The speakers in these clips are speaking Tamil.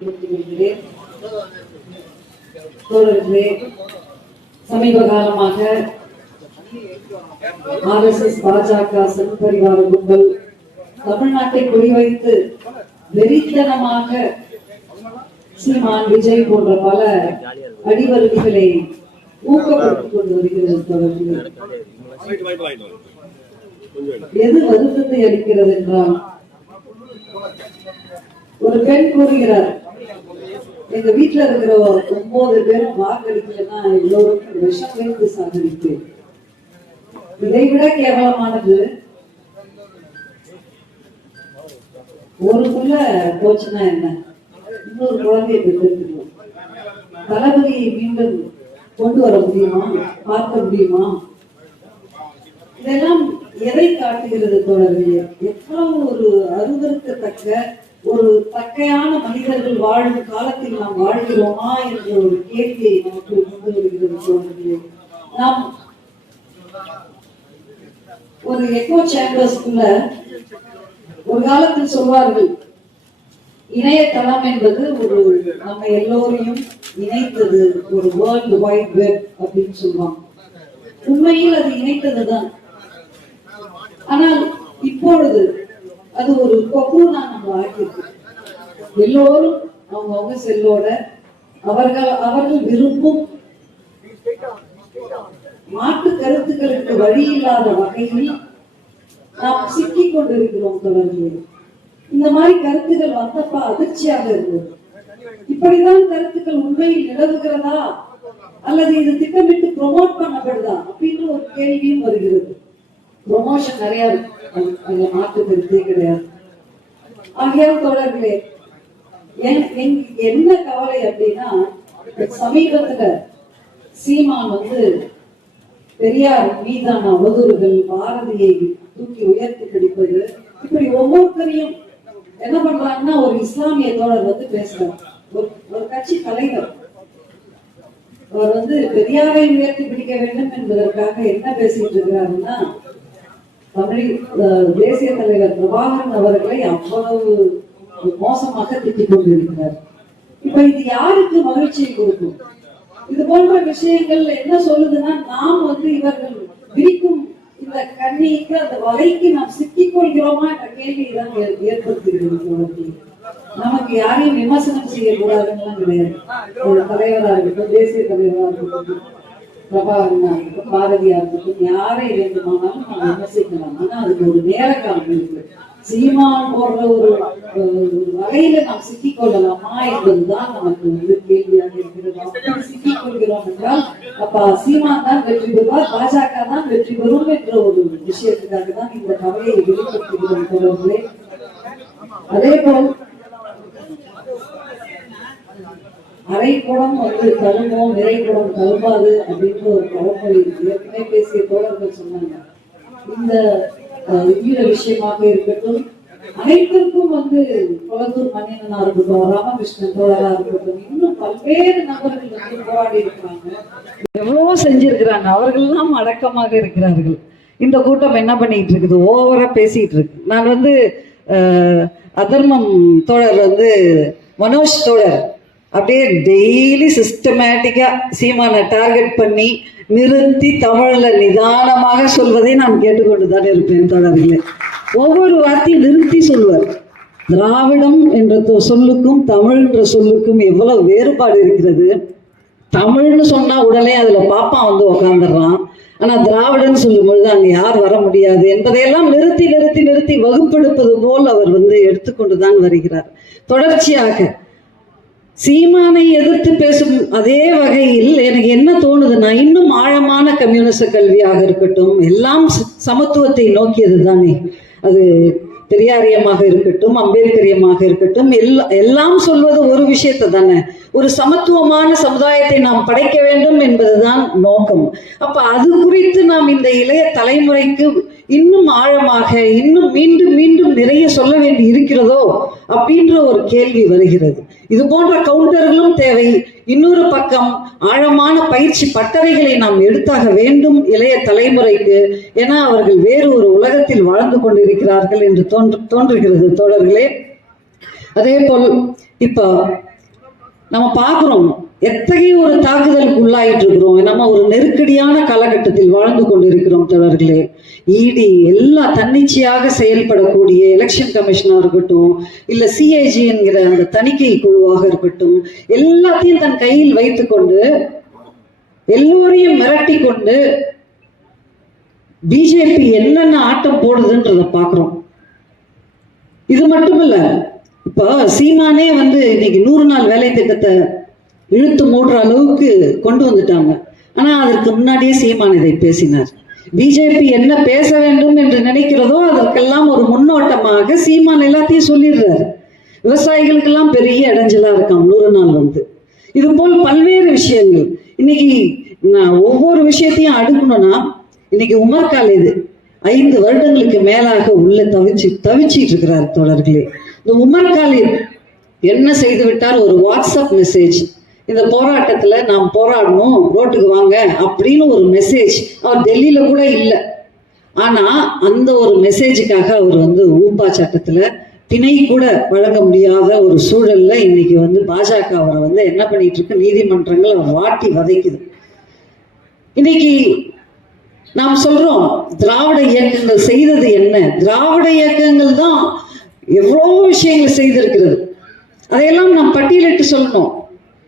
கொள்கிறேன். தோழர்களே சமீப காலமாக ஆர்எஸ்எஸ் பாஜக சங் கும்பல் தமிழ்நாட்டை குறிவைத்து வெறித்தனமாக சீமான் விஜய் போன்ற பல அடிவருடிகளை ஊக்கப்படுத்திக் கொண்டு வருகிறது தொடர்ந்து எது வருத்தத்தை அளிக்கிறது என்றால் ஒரு பெண் கூறுகிறார். எங்க வீட்டுல இருக்கிற ஒன்பது பேரும் வாக்களிக்கலன்னா எல்லோருக்கும் விஷம் வைத்து சாகடிப்பேன் இதை விட கேவலமானது ஒரு புள்ள போச்சுன்னா என்ன? இன்னொரு குழந்தைய பெற்றிருக்கணும் தளபதியை மீண்டும் கொண்டு வர முடியுமா? பார்க்க முடியுமா? இதெல்லாம் எதை காட்டுகிறது தொடர்பு எவ்வளவு ஒரு அருவருக்கத்தக்க ஒரு தக்கையான மனிதர்கள் வாழும் காலத்தில் நாம் வாழ்கிறோமா என்ற ஒரு கேள்வியை நமக்கு கொண்டு வருகிறது தோழர்களே. நாம் ஒரு எக்கோ சேம்பர்ஸ்குள்ள ஒரு காலத்தில் சொல்வார்கள் இணையதளம் என்பது ஒரு நம்ம எல்லோரையும் இணைத்தது ஒரு வேர்ல்டு வைட் வெப் அப்படின்னு சொல்லுவாங்க உண்மையில் அது இணைத்ததுதான். ஆனால் இப்பொழுது அது ஒரு கொக்கூனா நம்ம ஆக்கியிருக்கு எல்லோரும் அவங்கவுங்க செல்லோட அவர்கள் அவர்கள் விரும்பும் மாற்று கருத்துக்களுக்கு வழி இல்லாத வகையில் நாம் சிக்கிக் கொண்டிருக்கிறோம் தொடர்ந்து. இந்த மாதிரி கருத்துக்கள் வந்தப்ப அதிர்ச்சியாக இருந்தது. இப்படிதான் கருத்துக்கள் உண்மையில் நிலவுகிறதா? அல்லது இது திட்டமிட்டு ப்ரொமோட் பண்ணப்படுதா? அப்படின்னு ஒரு கேள்வியும் வருகிறது. ப்ரொமோஷன் நிறைய இருக்கு. அதுல மாற்று கருத்தே கிடையாது. ஆகையால் தொடர்களே என்- என்ன கவலை அப்படின்னா சமீபத்துல சீமான் வந்து பெரியார் மீதான அவதூறுகள் பாரதியை தூக்கி உயர்த்தி பிடிப்பது இப்படி ஒவ்வொருத்தரையும் என்ன பண்றாங்கன்னா ஒரு இஸ்லாமிய தோழர் வந்து பேசுறார். ஒரு ஒரு கட்சி தலைவர். அவர் வந்து பெரியாரை உயர்த்தி பிடிக்க வேண்டும் என்பதற்காக என்ன பேசிட்டு இருக்கிறாருன்னா தமிழ் தேசிய தலைவர் பிரபாகரன் அவர்களை அவ்வளவு மோசமாக திட்டிக் கொண்டிருக்கிறார். இப்ப இது யாருக்கு மகிழ்ச்சியை கொடுக்கும்? இது போன்ற விஷயங்கள் என்ன சொல்லுதுன்னா நாம் வந்து இவர்கள் விரிக்கும் இந்த கண்ணிக்கு அந்த வலைக்கு நாம் சிக்கிக் கொள்கிறோமா என்ற கேள்விதான் ஏற்படுத்துகிறது நமக்கு யாரையும் விமர்சனம் செய்யக்கூடாதுன்னு கிடையாது. தலைவராக தலைவரா இருக்கட்டும் தேசிய தலைவரா இருக்கட்டும். பிரபாகரனா இருக்கட்டும் பாரதியா இருக்கட்டும் யாரை வேண்டுமானாலும் நாம் விமர்சிக்கலாம். ஆனா அதுக்கு ஒரு நேர காலம் இருக்கு. சீமான் போன்ற ஒரு வகையில நாம் சிக்கிக் கொள்ளலாமா என்பதுதான் நமக்கு வந்து கேள்வியாக இருக்கிறது. சிக்கிக் கொள்கிறோம் என்றால் அப்ப சீமான் தான் வெற்றி பெறுவார் பாஜக தான் வெற்றி பெறும் என்ற ஒரு விஷயத்துக்காக தான் இந்த கவலையை வெளிப்படுத்துகிறோம் தொடர்களே அதே போல் அரை குடம் வந்து தருமம் நிறை குடம் தருமாது அப்படின்ற ஒரு பழமொழி இருக்கு. ஏற்கனவே பேசிய தோழர்கள் சொன்னாங்க. இந்த அஹ், விஷயமாக இருக்கட்டும் அனைத்திற்கும் வந்து குளத்தூர் மன்னியனா இருக்கட்டும் ராமகிருஷ்ணன் தோழரா இருக்கட்டும் இன்னும் பல்வேறு நபர்கள் வந்து போராடி இருக்கிறாங்க. எவ்வளவோ செஞ்சிருக்கிறாங்க. அவர்கள் எல்லாம் அடக்கமாக இருக்கிறார்கள். இந்த கூட்டம் என்ன பண்ணிட்டு இருக்குது? ஓவரா பேசிட்டு இருக்கு. நான் வந்து அதர்மம் தோழர் வந்து மனோஜ் தோழர். அப்படியே டெய்லி சிஸ்டமேட்டிக்காக சீமானை டார்கெட் பண்ணி நிறுத்தி தமிழில் நிதானமாக சொல்வதை நான் கேட்டுக்கொண்டுதான் இருப்பேன் தொடர்களே ஒவ்வொரு வார்த்தையும் நிறுத்தி சொல்வார். திராவிடம் என்ற சொல்லுக்கும் தமிழ் என்ற சொல்லுக்கும் எவ்வளவு வேறுபாடு இருக்கிறது? தமிழ்னு சொன்னால் உடனே அதில் பாப்பா வந்து உக்காந்துடுறான். ஆனால் திராவிடன்னு சொல்லும் பொழுது யார் வர முடியாது என்பதையெல்லாம் நிறுத்தி நிறுத்தி நிறுத்தி வகுப்பெடுப்பது போல் அவர் வந்து எடுத்துக்கொண்டு தான் வருகிறார். தொடர்ச்சியாக சீமானை எதிர்த்து பேசும் அதே வகையில் எனக்கு என்ன தோணுதுன்னா இன்னும் ஆழமான கம்யூனிச கல்வியாக இருக்கட்டும் எல்லாம் சமத்துவத்தை நோக்கியது தானே அது பெரியாரியமாக இருக்கட்டும் அம்பேத்கரியமாக இருக்கட்டும் எல்லா எல்லாம் சொல்வது ஒரு விஷயத்தை தானே. ஒரு சமத்துவமான சமுதாயத்தை நாம் படைக்க வேண்டும் என்பதுதான் நோக்கம். அப்ப அது குறித்து நாம் இந்த இளைய தலைமுறைக்கு இன்னும் ஆழமாக இன்னும் மீண்டும் மீண்டும் நிறைய சொல்ல வேண்டி இருக்கிறதோ அப்படின்ற ஒரு கேள்வி வருகிறது. இது போன்ற கவுண்டர்களும் தேவை. இன்னொரு பக்கம் ஆழமான பயிற்சி பட்டறைகளை நாம் எடுத்தாக வேண்டும் இளைய தலைமுறைக்கு என அவர்கள் வேறு ஒரு உலகத்தில் வாழ்ந்து கொண்டிருக்கிறார்கள் என்று தோன்று தோன்றுகிறது தோழர்களே. அதே போல் இப்போ நம்ம பார்க்குறோம் எத்தகைய ஒரு தாக்குதலுக்கு உள்ளாயிட்டு இருக்கிறோம்? நம்ம ஒரு நெருக்கடியான காலகட்டத்தில் வாழ்ந்து கொண்டிருக்கிறோம் தோழர்களே. இடி எல்லா தன்னிச்சையாக செயல்படக்கூடிய எலெக்ஷன் கமிஷனா இருக்கட்டும் இல்ல சிஐஜி என்கிற அந்த தணிக்கை குழுவாக இருக்கட்டும் எல்லாத்தையும் தன் கையில் வைத்துக்கொண்டு எல்லோரையும் மிரட்டி கொண்டு பிஜேபி என்னென்ன ஆட்டம் போடுதுன்றத பாக்குறோம் இது மட்டும் இல்ல இப்போ சீமானே வந்து இன்னைக்கு நூறு நாள் வேலை திட்டத்தை இழுத்து மூடுற அளவுக்கு கொண்டு வந்துட்டாங்க. ஆனா அதற்கு முன்னாடியே சீமான் இதை பேசினார். பிஜேபி என்ன பேச வேண்டும் என்று நினைக்கிறதோ அதற்கெல்லாம் ஒரு முன்னோட்டமாக சீமான் எல்லாத்தையும் சொல்லிடுறாரு. விவசாயிகளுக்கெல்லாம் பெரிய இடைஞ்சலா இருக்கான் நூறு நாள் வந்து. இது போல் பல்வேறு விஷயங்கள். இன்னைக்கு நான் ஒவ்வொரு விஷயத்தையும் அடுக்கணும்னா இன்னைக்கு உமர் காலேது ஐந்து வருடங்களுக்கு மேலாக உள்ள தவிச்சு தவிச்சிட்டு இருக்கிறார் தொடர்களே இந்த உமர் காலித் என்ன செய்து விட்டார்? ஒரு வாட்ஸ்அப் மெசேஜ். இந்த போராட்டத்துல நாம் போராடணும் ரோட்டுக்கு வாங்க அப்படின்னு ஒரு மெசேஜ் அவர் டெல்லியில கூட இல்லை. ஆனா அந்த ஒரு மெசேஜுக்காக அவர் வந்து ஊப்பா சட்டத்துல பிணை கூட வழங்க முடியாத ஒரு சூழல்ல இன்னைக்கு வந்து பாஜக அவரை வந்து என்ன பண்ணிட்டு இருக்கு? நீதிமன்றங்கள் அவர் வாட்டி வதைக்குது. இன்னைக்கு நாம் சொல்றோம் திராவிட இயக்கங்கள் செய்தது என்ன? திராவிட இயக்கங்கள் தான் எவ்வளோ விஷயங்கள் செய்திருக்கிறது. அதையெல்லாம் நாம் பட்டியலிட்டு சொல்லணும்.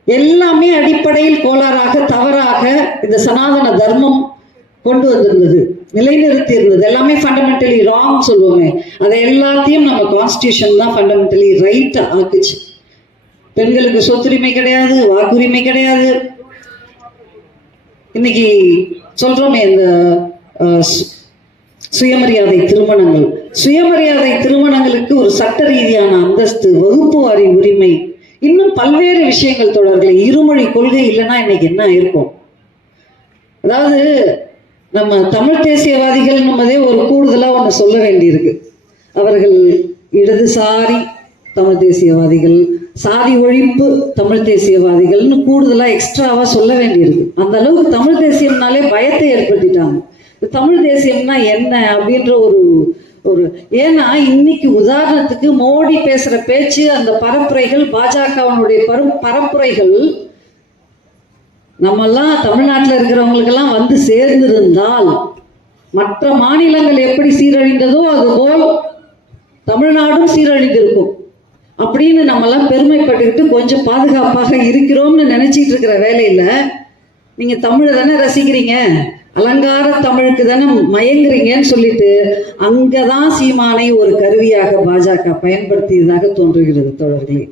எல்லாமே அடிப்படையில் கோளாறாக தவறாக இந்த சனாதன தர்மம் கொண்டு வந்திருந்தது நிலைநிறுத்தி இருந்தது எல்லாமே ஃபண்டமெண்டலி ராங் சொல்லுவோமே. அதை எல்லாத்தையும் நம்ம கான்ஸ்டியூஷன் தான் ஃபண்டமெண்டலி ரைட் ஆக்குச்சு. பெண்களுக்கு சொத்துரிமை கிடையாது வாக்குரிமை கிடையாது. இன்னைக்கு சொல்றோமே இந்த சுயமரியாதை திருமணங்கள். சுயமரியாதை திருமணங்களுக்கு ஒரு சட்ட ரீதியான அந்தஸ்து வகுப்பு வாரி உரிமை இன்னும் பல்வேறு விஷயங்கள் தொடர்களை இருமொழி கொள்கை இல்லைன்னா இன்னைக்கு என்ன இருக்கும்? அதாவது நம்ம தமிழ் தேசியவாதிகள் நம்மதே ஒரு கூடுதலாக ஒன்று சொல்ல வேண்டியிருக்கு. அவர்கள் இடதுசாரி தமிழ் தேசியவாதிகள் சாதி ஒழிப்பு தமிழ் தேசியவாதிகள்னு கூடுதலாக எக்ஸ்ட்ராவாக சொல்ல வேண்டியிருக்கு. அந்த அளவுக்கு தமிழ் தேசியம்னாலே பயத்தை ஏற்படுத்திட்டாங்க. இந்த தமிழ் தேசியம்னா என்ன அப்படின்ற ஒரு ஒரு ஏன்னா இன்னைக்கு உதாரணத்துக்கு மோடி பேசுற பேச்சு அந்த பரப்புரைகள் பாஜகவினுடைய பரும் பரப்புரைகள் நம்மெல்லாம் தமிழ்நாட்டில் இருக்கிறவங்களுக்கெல்லாம் வந்து சேர்ந்திருந்தால் மற்ற மாநிலங்கள் எப்படி சீரழிந்ததோ அதுபோல் தமிழ்நாடும் சீரழிந்திருக்கும். அப்படின்னு நம்மெல்லாம் பெருமைப்பட்டுக்கிட்டு கொஞ்சம் பாதுகாப்பாக இருக்கிறோம்னு நினைச்சிட்டு இருக்கிற வேலையில நீங்க தமிழை தானே ரசிக்கிறீங்க? அலங்கார தமிழுக்கு தானே மயங்குறீங்கன்னு சொல்லிட்டு அங்கதான் சீமானை ஒரு கருவியாக பாஜக பயன்படுத்தியதாக தோன்றுகிறது தோழர்களே.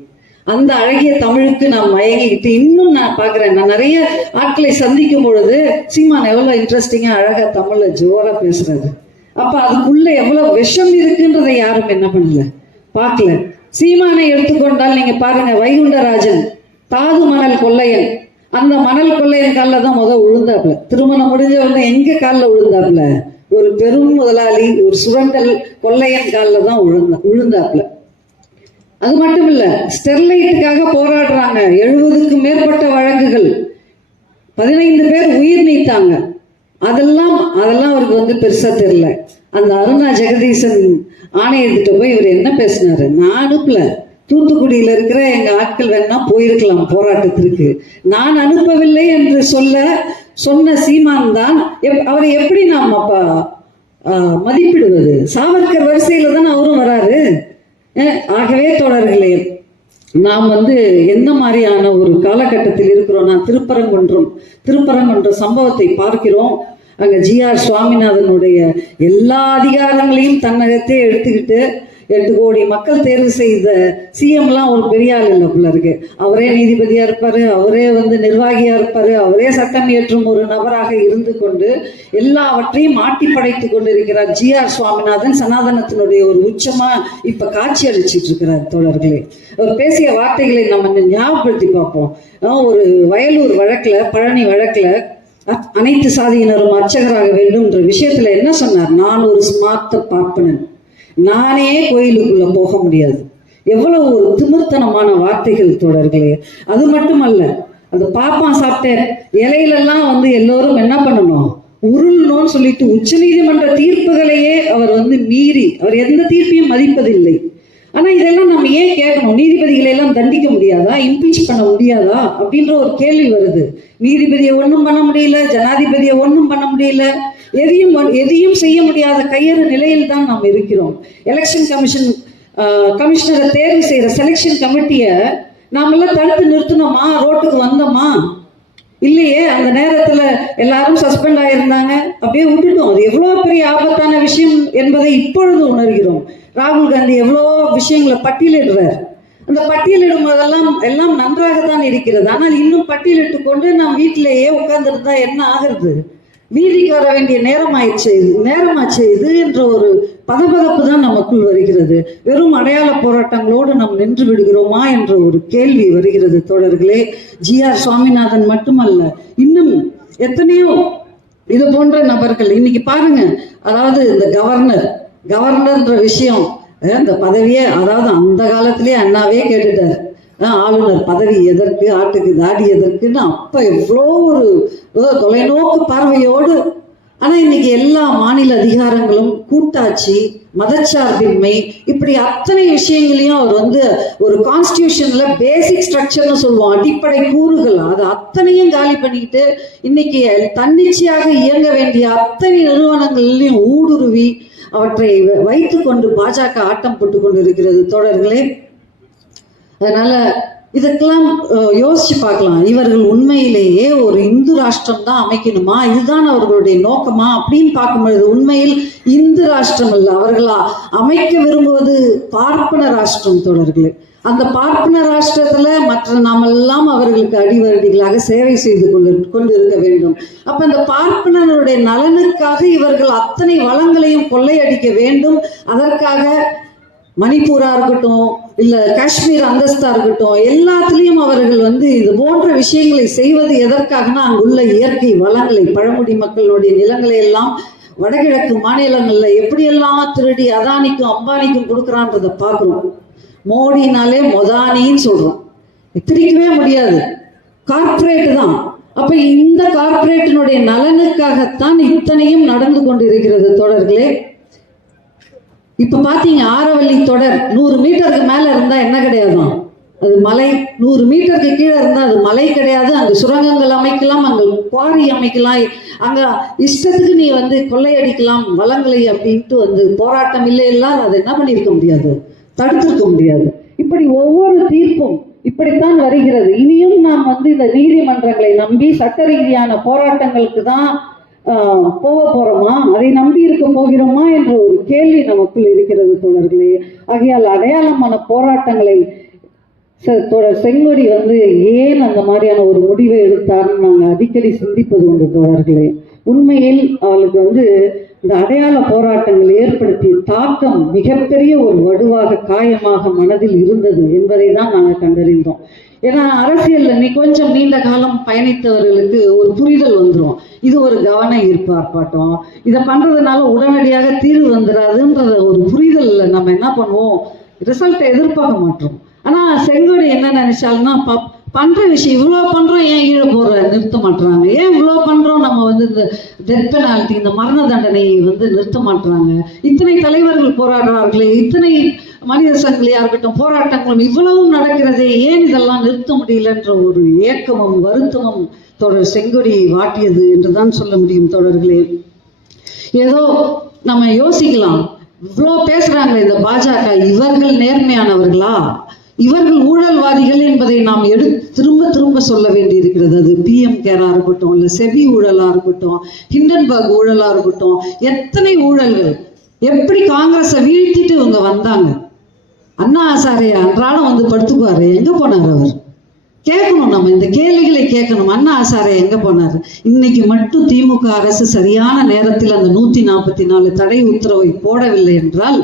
அந்த அழகிய தமிழுக்கு நான் மயங்கிக்கிட்டு இன்னும் நான் பார்க்குறேன். நான் நிறைய ஆட்களை சந்திக்கும் பொழுது சீமான் எவ்வளோ இன்ட்ரெஸ்டிங்காக அழகா தமிழ்ல ஜோரா பேசுறாரு அப்ப அதுக்குள்ள எவ்வளவு விஷம் இருக்குன்றதை யாரும் என்ன பண்ணல. பார்க்கல. சீமானை எடுத்துக்கொண்டால் நீங்க பாருங்க வைகுண்டராஜன் தாது மணல் கொள்ளையன் அந்த மணல் கொள்ளையன் காலில் தான் முதல் விழுந்தாப்புல திருமணம் முடிஞ்ச உடனே எங்க காலில் விழுந்தாப்புல ஒரு பெரும் முதலாளி ஒரு சுரண்டல் கொள்ளையன் காலில் தான் விழுந்தா விழுந்தாப்புல அது மட்டும் இல்ல ஸ்டெர்லைட்டுக்காக போராடுறாங்க. எழுபதுக்கும் மேற்பட்ட வழக்குகள் பதினைந்து பேர் உயிர் நீத்தாங்க. அதெல்லாம் அதெல்லாம் அவருக்கு வந்து பெருசா தெரியல. அந்த அருணா ஜெகதீசன் ஆணையத்திட்ட போய் இவர் என்ன பேசினாரு? நான் அனுப்பல. தூத்துக்குடியில இருக்கிற எங்க ஆட்கள் வேணா போயிருக்கலாம் போராட்டத்திற்கு. நான் அனுப்பவில்லை என்று சொல்ல சொன்ன சீமான் தான் எப்- அவரை எப்படி நாம் அப்பா மதிப்பிடுவது? சாவர்கர் வரிசையில தான் அவரும் வராரு. ஆகவே தொடர்களே நாம் வந்து எந்த மாதிரியான ஒரு காலகட்டத்தில் இருக்கிறோம் நான் திருப்பரங்குன்றம் திருப்பரங்குன்றம் சம்பவத்தை பார்க்கிறோம். அங்க ஜிஆர் சுவாமிநாதனுடைய எல்லா அதிகாரங்களையும் தன்னகத்தே எடுத்துக்கிட்டு எட்டு கோடி மக்கள் தேர்வு செய்த சிஎம்லாம் ஒரு பெரிய ஆள் இல்லை போல இருக்கு. அவரே நீதிபதியா இருப்பாரு அவரே வந்து நிர்வாகியா இருப்பாரு அவரே சட்டம் இயற்றும் ஒரு நபராக இருந்து கொண்டு எல்லாவற்றையும் மாட்டி படைத்து கொண்டிருக்கிறார் ஜி ஆர் சுவாமிநாதன். சனாதனத்தினுடைய ஒரு உச்சமா இப்ப காட்சி அளிச்சிட்டு இருக்கிறார் தோழர்களே. அவர் பேசிய வார்த்தைகளை நம்ம ஞாபகப்படுத்தி பார்ப்போம். ஒரு வயலூர் வழக்குல பழனி வழக்குல அனைத்து சாதியினரும் அர்ச்சகராக வேண்டும் என்ற விஷயத்துல என்ன சொன்னார்? நான் ஒரு ஸ்மார்த்த பார்ப்பனன். நானே கோயிலுக்குள்ள போக முடியாது. எவ்வளவு ஒரு திமிர்த்தனமான வார்த்தைகள் தொடர்களே அது மட்டுமல்ல அந்த பாப்பான் சாப்பிட்ட இலையிலெல்லாம் வந்து எல்லோரும் என்ன பண்ணணும்? உருளணும்னு சொல்லிட்டு உச்சநீதிமன்ற தீர்ப்புகளையே அவர் வந்து மீறி அவர் எந்த தீர்ப்பையும் மதிப்பதில்லை. ஆனா இதெல்லாம் நம்ம ஏன் கேட்கணும்? நீதிபதிகளை எல்லாம் தண்டிக்க முடியாதா? இம்பீச் பண்ண முடியாதா? அப்படின்ற ஒரு கேள்வி வருது. நீதிபதியை ஒன்றும் பண்ண முடியல ஜனாதிபதியை ஒன்றும் பண்ண முடியல. எதையும் எதையும் செய்ய முடியாத கையறு நிலையில் தான் நாம் இருக்கிறோம். எலெக்ஷன் கமிஷன் கமிஷனரை தேர்வு செய்யற செலெக்ஷன் கமிட்டியை நாமெல்லாம் தடுத்து நிறுத்தினோமா ரோட்டுக்கு வந்தோமா? இல்லையே அந்த நேரத்துல எல்லாரும் சஸ்பெண்ட் ஆயிருந்தாங்க. அப்படியே விட்டுட்டோம். அது எவ்வளோ பெரிய ஆபத்தான விஷயம் என்பதை இப்பொழுது உணர்கிறோம். ராகுல் காந்தி எவ்வளோ விஷயங்களை பட்டியலிடுறார். அந்த பட்டியலிடும் போதெல்லாம் எல்லாம் நன்றாகத்தான் இருக்கிறது. ஆனால் இன்னும் பட்டியலிட்டு கொண்டு நாம் வீட்டிலேயே உட்கார்ந்துருந்தா என்ன ஆகிறது? வீதிக்கு வர வேண்டிய நேரம் ஆயிடுச்சு இது நேரமாச்சு இது என்ற ஒரு பதபதப்பு தான் நமக்குள் வருகிறது. வெறும் அடையாள போராட்டங்களோடு நாம் நின்று விடுகிறோமா என்ற ஒரு கேள்வி வருகிறது தோழர்களே. ஜி ஆர் சுவாமிநாதன் மட்டுமல்ல இன்னும் எத்தனையோ இது போன்ற நபர்கள் இன்னைக்கு பாருங்க அதாவது இந்த கவர்னர் கவர்னர்ன்ற விஷயம் இந்த பதவியே அதாவது அந்த காலத்திலேயே அண்ணாவே கேட்டுட்டார். ஆளுநர் பதவி எதற்கு ஆட்டுக்கு தாடி எதற்குன்னு அப்ப எவ்வளோ ஒரு தொலைநோக்கு பார்வையோடு. ஆனா இன்னைக்கு எல்லா மாநில அதிகாரங்களும் கூட்டாட்சி மதச்சார்பின்மை இப்படி அத்தனை விஷயங்களையும் அவர் வந்து ஒரு கான்ஸ்டியூஷன்ல பேசிக் ஸ்ட்ரக்சர்னு சொல்லுவோம். அடிப்படை கூறுகள். அது அத்தனையும் காலி பண்ணிட்டு இன்னைக்கு தன்னிச்சையாக இயங்க வேண்டிய அத்தனை நிறுவனங்களிலையும் ஊடுருவி அவற்றை வைத்துக்கொண்டு பாஜக ஆட்டம் போட்டு கொண்டு இருக்கிறது தொடர்களே அதனால இதுக்கெல்லாம் யோசிச்சு பார்க்கலாம். இவர்கள் உண்மையிலேயே ஒரு இந்து ராஷ்டிரம் தான் அமைக்கணுமா? இதுதான் அவர்களுடைய நோக்கமா? அப்படின்னு பார்க்கும்பொழுது உண்மையில் இந்து ராஷ்டிரம் அல்ல அவர்களா அமைக்க விரும்புவது பார்ப்பன ராஷ்டிரம் தொடர்களே அந்த பார்ப்பன ராஷ்டிரத்துல மற்ற நாமெல்லாம் அவர்களுக்கு அடிவருடிகளாக சேவை செய்து கொண்டு கொண்டிருக்க வேண்டும். அப்ப அந்த பார்ப்பனருடைய நலனுக்காக இவர்கள் அத்தனை வளங்களையும் கொள்ளையடிக்க வேண்டும். அதற்காக மணிப்பூரா இருக்கட்டும் இல்ல காஷ்மீர் அந்தஸ்தா இருக்கட்டும் எல்லாத்துலயும் அவர்கள் வந்து இது போன்ற விஷயங்களை செய்வது எதற்காகனா அங்குள்ள இயற்கை வளங்களை பழங்குடி மக்களுடைய நிலங்களை எல்லாம் வடகிழக்கு மாநிலங்கள்ல எப்படியெல்லாம் திருடி அதானிக்கும் அம்பானிக்கும் கொடுக்குறான்றத பாக்குறோம் மோடினாலே மொதானின்னு சொல்றோம். பிரிக்கவே முடியாது. கார்பரேட் தான். அப்ப இந்த கார்பரேட்டினுடைய நலனுக்காகத்தான் இத்தனையும் நடந்து கொண்டிருக்கிறது தொடர்களே இப்ப பாத்தீங்க ஆரவல்லி தொடர் நூறு மீட்டருக்கு மேல இருந்தா என்ன கிடையாதாம். அது மலை நூறு மீட்டருக்கு கீழே இருந்தா அது மலை கிடையாது. அங்க சுரங்கங்கள் அமைக்கலாம் அங்க குவாரி அமைக்கலாம். அங்க இஷ்டத்துக்கு நீ வந்து கொள்ளையடிக்கலாம் வளங்களை அப்படின்ட்டு வந்து போராட்டம் இல்லை எல்லாம் அதை என்ன பண்ணியிருக்க முடியாது? தடுத்திருக்க முடியாது. இப்படி ஒவ்வொரு தீர்ப்பும் இப்படித்தான் வருகிறது. இனியும் நாம் வந்து இந்த நீதிமன்றங்களை நம்பி சட்ட ரீதியான போராட்டங்களுக்கு தான் போக போறோமா? அதை நம்பி இருக்க போகிறோமா என்ற ஒரு கேள்வி நமக்குள் இருக்கிறது தோழர்களே. ஆகையால் அடையாளமான போராட்டங்களை தோழர் செங்கொடி வந்து ஏன் அந்த மாதிரியான ஒரு முடிவை எடுத்தார்னு நாங்கள் அடிக்கடி சிந்திப்பது உண்டு தோழர்களே. உண்மையில் அவளுக்கு வந்து இந்த அடையாள போராட்டங்கள் ஏற்படுத்திய தாக்கம் மிகப்பெரிய ஒரு வடுவாக காயமாக மனதில் இருந்தது என்பதை தான் நாங்கள் கண்டறிந்தோம். ஏன்னா அரசியல்ல நீ கொஞ்சம் நீண்ட காலம் பயணித்தவர்களுக்கு ஒரு புரிதல் வந்துடும் இது ஒரு கவன ஈர்ப்பு ஆர்ப்பாட்டம். இதை பண்றதுனால உடனடியாக தீர்வு வந்துடாதுன்றத ஒரு புரிதல்ல நம்ம என்ன பண்ணுவோம்? ரிசல்ட்டை எதிர்பார்க்க மாட்டோம். ஆனா செங்கோடு என்ன நினைச்சாலும்னா ப- பண்ற விஷயம் இவ்வளவு பண்றோம் ஏன் ஈழ போற நிறுத்த மாட்டுறாங்க ஏன் இவ்வளவு பண்றோம்? நம்ம வந்து இந்த டெத் பெனால்ட்டி இந்த மரண தண்டனையை வந்து நிறுத்த மாட்டுறாங்க இத்தனை தலைவர்கள் போராடுறார்களே இத்தனை மனித சங்கிலியா இருக்கட்டும் போராட்டங்களும் இவ்வளவும் நடக்கிறதே ஏன் இதெல்லாம் நிறுத்த முடியலன்ற ஒரு ஏக்கமும் வருத்தமும் தொடர் செங்கொடி வாட்டியது என்றுதான் சொல்ல முடியும் தொடர்களே. ஏதோ நம்ம யோசிக்கலாம். இவ்வளோ பேசுறாங்க இந்த பாஜக இவர்கள் நேர்மையானவர்களா? இவர்கள் ஊழல்வாதிகள் என்பதை நாம் எடு திரும்ப திரும்ப சொல்ல வேண்டியிருக்கிறது. அது பிஎம் கேரா இருக்கட்டும் இல்லை செபி ஊழலா இருக்கட்டும் ஹிண்டன்பர்க் ஊழலா இருக்கட்டும் எத்தனை ஊழல்கள்? எப்படி காங்கிரஸை வீழ்த்திட்டு இவங்க வந்தாங்க? அண்ணா ஆசாரிய அன்றாடம் வந்து படுத்துக்குவாரு. எங்க போனார் அவர்? கேட்கணும் நம்ம இந்த கேள்விகளை கேட்கணும். அண்ணா ஆசாரே எங்க போனாரு? இன்னைக்கு மட்டும் திமுக அரசு சரியான நேரத்தில் அந்த நூத்தி நாற்பத்தி நாலு தடை உத்தரவை போடவில்லை என்றால்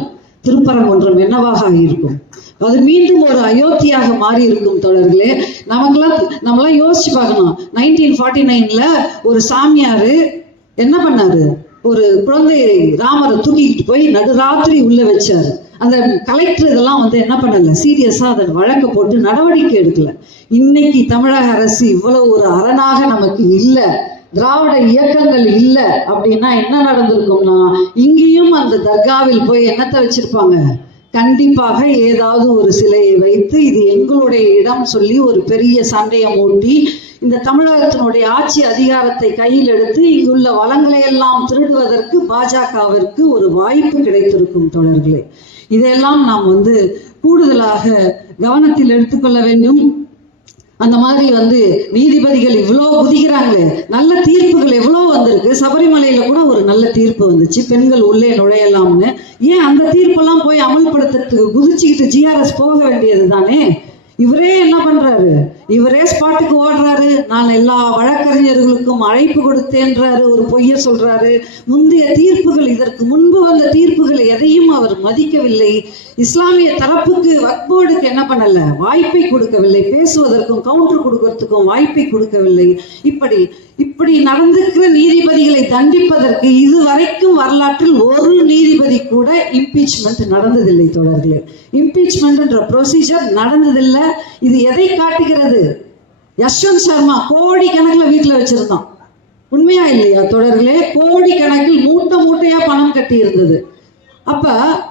திருப்பரங்குன்றம் என்னவாக ஆகியிருக்கும்? அது மீண்டும் ஒரு அயோத்தியாக மாறி இருக்கும் தொடர்களே நமக்கெல்லாம் நம்மளாம் யோசிச்சு பார்க்கணும். நைன்டீன் ஃபார்ட்டி நைன்ல ஒரு சாமியாரு என்ன பண்ணாரு? ஒரு குழந்தை ராமரை தூக்கிக்கிட்டு போய் நடுராத்திரி உள்ள வச்சாரு. அந்த கலெக்டர் இதெல்லாம் வந்து என்ன பண்ணல? சீரியஸாக அதை வழக்கு போட்டு நடவடிக்கை எடுக்கல. இன்னைக்கு தமிழக அரசு இவ்வளவு ஒரு அரணாக நமக்கு இல்லை. திராவிட இயக்கங்கள் இல்லை அப்படின்னா என்ன நடந்திருக்கும்னா இங்கேயும் அந்த தர்காவில் போய் என்னத்தை வச்சிருப்பாங்க? கண்டிப்பாக ஏதாவது ஒரு சிலையை வைத்து இது எங்களுடைய இடம் சொல்லி ஒரு பெரிய சண்டையை மூட்டி இந்த தமிழகத்தினுடைய ஆட்சி அதிகாரத்தை கையில் எடுத்து இங்குள்ள வளங்களை எல்லாம் திருடுவதற்கு பாஜகவிற்கு ஒரு வாய்ப்பு கிடைத்திருக்கும் தொடர்களே இதையெல்லாம் நாம் வந்து கூடுதலாக கவனத்தில் எடுத்துக்கொள்ள வேண்டும். அந்த மாதிரி வந்து நீதிபதிகள் இவ்வளோ குதிக்கிறாங்களே நல்ல தீர்ப்புகள் எவ்வளோ வந்திருக்கு. சபரிமலையில கூட ஒரு நல்ல தீர்ப்பு வந்துச்சு. பெண்கள் உள்ளே நுழையலாம்னு. ஏன் அந்த தீர்ப்பெல்லாம் போய் அமல்படுத்துறதுக்கு குதிச்சுக்கிட்டு ஜிஆர்எஸ் போக வேண்டியது தானே இவரே என்ன பண்றாரு? இவரே ஸ்பாட்டுக்கு ஓடுறாரு. நான் எல்லா வழக்கறிஞர்களுக்கும் அழைப்பு கொடுத்தேன்றாரு. ஒரு பொய்ய சொல்றாரு. முந்தைய தீர்ப்புகள் இதற்கு முன்பு வந்த தீர்ப்புகள் எதையும் அவர் மதிக்கவில்லை. இஸ்லாமிய தரப்புக்கு வக்போர்டுக்கு என்ன பண்ணல? வாய்ப்பை கொடுக்கவில்லை. பேசுவதற்கும் கவுண்டர் கொடுக்கறதுக்கும் வாய்ப்பை கொடுக்கவில்லை. இப்படி இப்படி நடந்திருக்கிற நீதிபதிகளை தண்டிப்பதற்கு இதுவரைக்கும் வரலாற்றில் ஒரு நீதிபதி கூட இம்பீச்மெண்ட் நடந்ததில்லை தொடர்களே இம்பீச்மெண்ட்ன்ற ப்ரொசீஜர் நடந்ததில்லை. இது எதை காட்டுகிறது? யஷ்வந்த் சர்மா கோடி கணக்குல வீட்டுல வச்சிருந்தோம் உண்மையா இல்லையா தொடர்களே? கோடி கணக்கில் மூட்டை மூட்டையா பணம் கட்டி இருந்தது அப்ப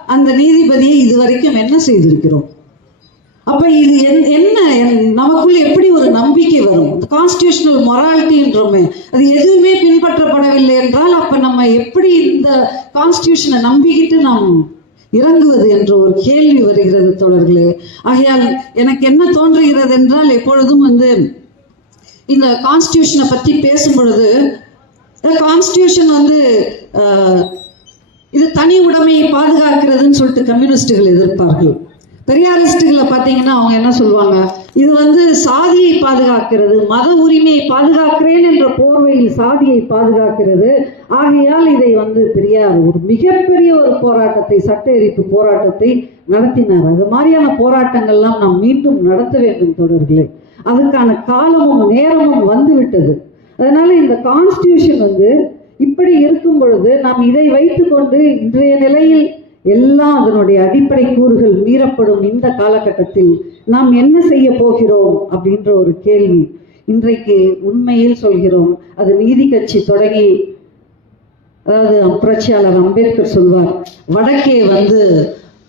அந்த நீதிபதியை இதுவரைக்கும் என்ன செய்திருக்கிறோம்? அப்ப இது என்ன நமக்குள்ள எப்படி ஒரு நம்பிக்கை வரும்? கான்ஸ்டியூஷனல் மொராலிட்டின்றோமே அது எதுவுமே பின்பற்றப்படவில்லை என்றால் அப்ப நம்ம எப்படி இந்த கான்ஸ்டியூஷனை நம்பிக்கிட்டு நாம் இறங்குவது என்ற ஒரு கேள்வி வருகிறது தோழர்களே. ஆகையால் எனக்கு என்ன தோன்றுகிறது என்றால் எப்பொழுதும் வந்து இந்த கான்ஸ்டியூஷனை பத்தி பேசும் பொழுது கான்ஸ்டியூஷன் வந்து இது தனி உடைமையை பாதுகாக்கிறதுன்னு சொல்லிட்டு கம்யூனிஸ்டுகள் எதிர்ப்பார்கள். பெரியாரிஸ்டுகளை பார்த்தீங்கன்னா அவங்க என்ன சொல்லுவாங்க? இது வந்து சாதியை பாதுகாக்கிறது மத உரிமையை பாதுகாக்கிறேன் என்ற போர்வையில் சாதியை பாதுகாக்கிறது. ஆகையால் இதை வந்து பெரியார் ஒரு மிகப்பெரிய ஒரு போராட்டத்தை சட்ட எரிப்பு போராட்டத்தை நடத்தினார். அது மாதிரியான போராட்டங்கள்லாம் நாம் மீண்டும் நடத்த வேண்டும் தொடர்களே அதுக்கான காலமும் நேரமும் வந்து விட்டது அதனால இந்த கான்ஸ்டியூஷன் வந்து இப்படி இருக்கும் பொழுது நாம் இதை வைத்துக்கொண்டு இன்றைய நிலையில் எல்லாம் அதனுடைய அடிப்படை கூறுகள் மீறப்படும் இந்த காலகட்டத்தில் நாம் என்ன செய்ய போகிறோம் அப்படின்ற ஒரு கேள்வி இன்றைக்கு உண்மையில் சொல்கிறோம். அது நீதி கட்சி தொடங்கி அதாவது புரட்சியாளர் அம்பேத்கர் சொல்வார் வடக்கே வந்து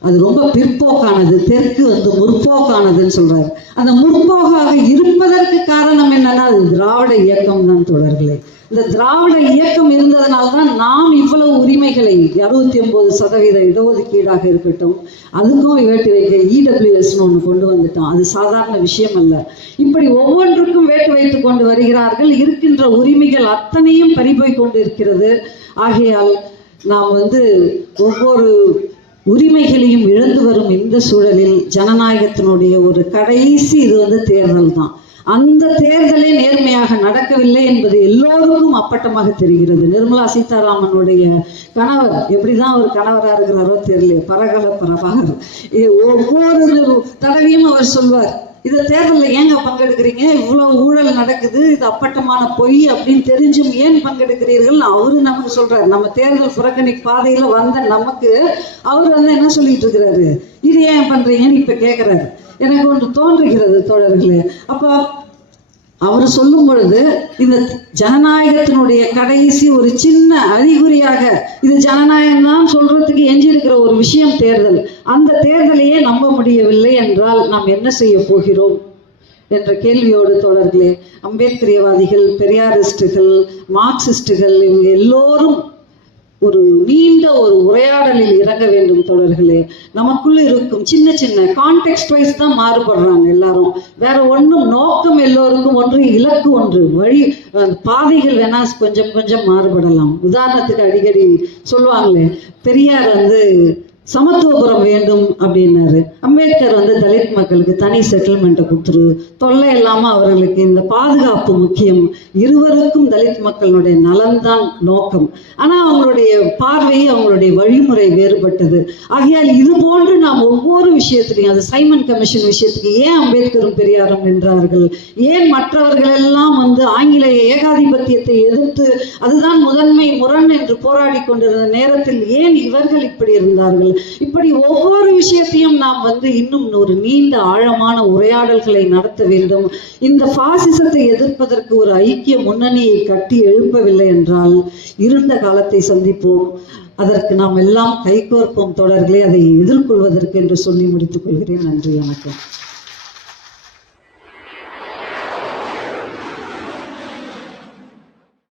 அது ரொம்ப பிற்போக்கானது தெற்கு வந்து முற்போக்கானதுன்னு சொல்றாரு. அந்த முற்போக்காக இருப்பதற்கு காரணம் என்னன்னா அது திராவிட இயக்கம் தான் தொடர்களே இந்த திராவிட இயக்கம் இருந்ததனால தான் நாம் இவ்வளவு உரிமைகளை அறுபத்தி ஒன்பது சதவீத இடஒதுக்கீடாக இருக்கட்டும் அதுக்கும் வேட்டு வைக்க இடபிள்யூஎஸ்னு ஒன்று கொண்டு வந்துட்டோம். அது சாதாரண விஷயம் அல்ல. இப்படி ஒவ்வொன்றுக்கும் வேட்டு வைத்து கொண்டு வருகிறார்கள். இருக்கின்ற உரிமைகள் அத்தனையும் பறிபோய் கொண்டு இருக்கிறது ஆகையால் நாம் வந்து ஒவ்வொரு உரிமைகளையும் இழந்து வரும் இந்த சூழலில் ஜனநாயகத்தினுடைய ஒரு கடைசி இது வந்து தேர்தல் தான் அந்த தேர்தலே நேர்மையாக நடக்கவில்லை என்பது எல்லோருக்கும் அப்பட்டமாக தெரிகிறது. நிர்மலா சீதாராமனுடைய கணவர் எப்படிதான் அவர் கணவரா இருக்கிறாரோ தெரியல பரகல பரபாகர். இது ஒவ்வொரு தடவையும் அவர் சொல்வார் இந்த தேர்தலில் ஏங்க பங்கெடுக்கிறீங்க? இவ்வளவு ஊழல் நடக்குது இது அப்பட்டமான பொய் அப்படின்னு தெரிஞ்சும் ஏன் பங்கெடுக்கிறீர்கள்? அவரு நமக்கு சொல்றாரு நம்ம தேர்தல் புறக்கணி பாதையில வந்த நமக்கு அவர் வந்து என்ன சொல்லிட்டு இருக்கிறாரு இது ஏன் பண்றீங்கன்னு இப்ப கேக்குறாரு. எனக்கு ஒன்று தோன்றுகிறது தோழர்களே. அப்போ அவர் சொல்லும் பொழுது இந்த ஜனநாயகத்தினுடைய கடைசி ஒரு சின்ன அறிகுறியாக இது ஜனநாயகம் தான் சொல்றதுக்கு எஞ்சியிருக்கிற ஒரு விஷயம் தேர்தல். அந்த தேர்தலையே நம்ப முடியவில்லை என்றால் நாம் என்ன செய்ய போகிறோம்? என்ற கேள்வியோடு தொடர்களே அம்பேத்கரியவாதிகள் பெரியாரிஸ்டுகள் மார்க்சிஸ்டுகள் இவங்க எல்லோரும் ஒரு நீண்ட ஒரு உரையாடலில் இறங்க வேண்டும் தொடர்களே. நமக்குள்ள இருக்கும் சின்ன சின்ன கான்டெக்ட் வைஸ் தான் மாறுபடுறாங்க எல்லாரும். வேற ஒன்றும் நோக்கம் எல்லோருக்கும் ஒன்று இலக்கு ஒன்று வழி பாதைகள் வேணா கொஞ்சம் கொஞ்சம் மாறுபடலாம். உதாரணத்துக்கு அடிக்கடி சொல்லுவாங்களே பெரியார் வந்து சமத்துவபுரம் வேண்டும் அப்படின்னாரு. அம்பேத்கர் வந்து தலித் மக்களுக்கு தனி செட்டில்மெண்ட்டை கொடுத்துரு. தொல்லை இல்லாம அவர்களுக்கு இந்த பாதுகாப்பு முக்கியம். இருவருக்கும் தலித் மக்களுடைய நலன்தான் நோக்கம். ஆனா அவங்களுடைய பார்வை அவங்களுடைய வழிமுறை வேறுபட்டது. ஆகையால் இது போன்று நாம் ஒவ்வொரு விஷயத்திலையும் அது சைமன் கமிஷன் விஷயத்துக்கு ஏன் அம்பேத்கரும் பெரியாரும் நின்றார்கள்? ஏன் மற்றவர்கள் எல்லாம் வந்து ஆங்கிலேய ஏகாதிபத்தியத்தை எதிர்த்து அதுதான் முதன்மை முரண் என்று போராடி கொண்டிருந்த நேரத்தில் ஏன் இவர்கள் இப்படி இருந்தார்கள்? இப்படி ஒவ்வொரு விஷயத்தையும் நாம் வந்து இன்னும் ஒரு நீண்ட ஆழமான உரையாடல்களை நடத்த வேண்டும். இந்த பாசிசத்தை எதிர்ப்பதற்கு ஒரு ஐக்கிய முன்னணியை கட்டி எழுப்பவில்லை என்றால் இருந்த காலத்தை சந்திப்போம். அதற்கு நாம் எல்லாம் கைகோர்ப்போம். தொடர்களே அதை எதிர்கொள்வதற்கு என்று சொல்லி முடித்துக் கொள்கிறேன். நன்றி வணக்கம்.